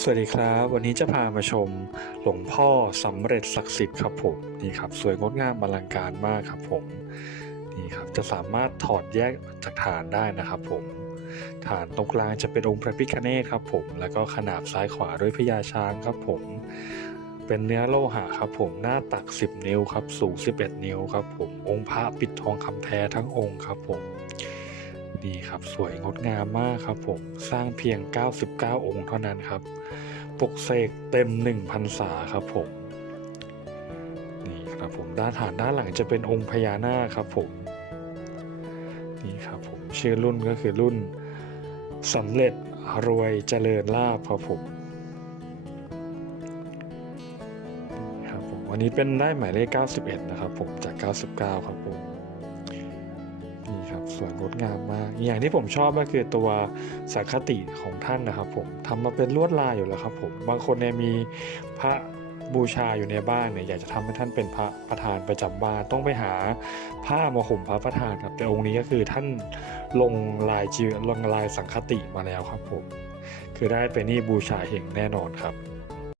สวัสดีครับ วันนี้จะพามาชมหลวงพ่อสำเร็จศักดิ์สิทธิ์ครับผมนี่ครับสวยงดงามอลังการมากครับผมนี่ครับจะสามารถถอดแยกจากฐานได้นะครับผมฐานตรงกลางจะเป็นองค์พระพิฆเนศครับผมแล้วก็ขนาบซ้ายขวาด้วยพญาช้างครับผม เป็นเนื้อโลหะครับผมหน้าตัก 10 นิ้วครับสูง 11 นิ้วครับผมองค์พระปิดทองคำแท้ทั้งองค์ครับผม นี่ครับสวยงดงามมากครับผมสร้างเพียง 99 องค์เท่านั้นครับ ปกเสกเต็ม1พรรษาครับผมนี่ครับผมด้านฐานด้านหลังจะเป็นองค์พญานาคครับผมนี่ครับผมชื่อรุ่นก็คือรุ่นสำเร็จรวยเจริญลาภครับผมครับผมวันนี้เป็นได้หมายเลข 91 นะครับผมจาก 99 ครับผม นี่ครับสวยงดงามมากอย่างที่ผมชอบก็คือตัวสังคติของท่านนะครับ ผมทำมาเป็นลวดลายอยู่แล้วครับผมบางคนเนี่ยมีพระบูชาอยู่ในบ้านเนี่ยอยากจะทำให้ท่านเป็นพระประธานประจำบ้านต้องไปหาผ้ามาห่มพระประธานครับแต่องค์นี้ก็คือท่านลงลายจีลงลายสังคติมาแล้วครับผมคือได้ไปนี่บูชาเห็นแน่นอนครับ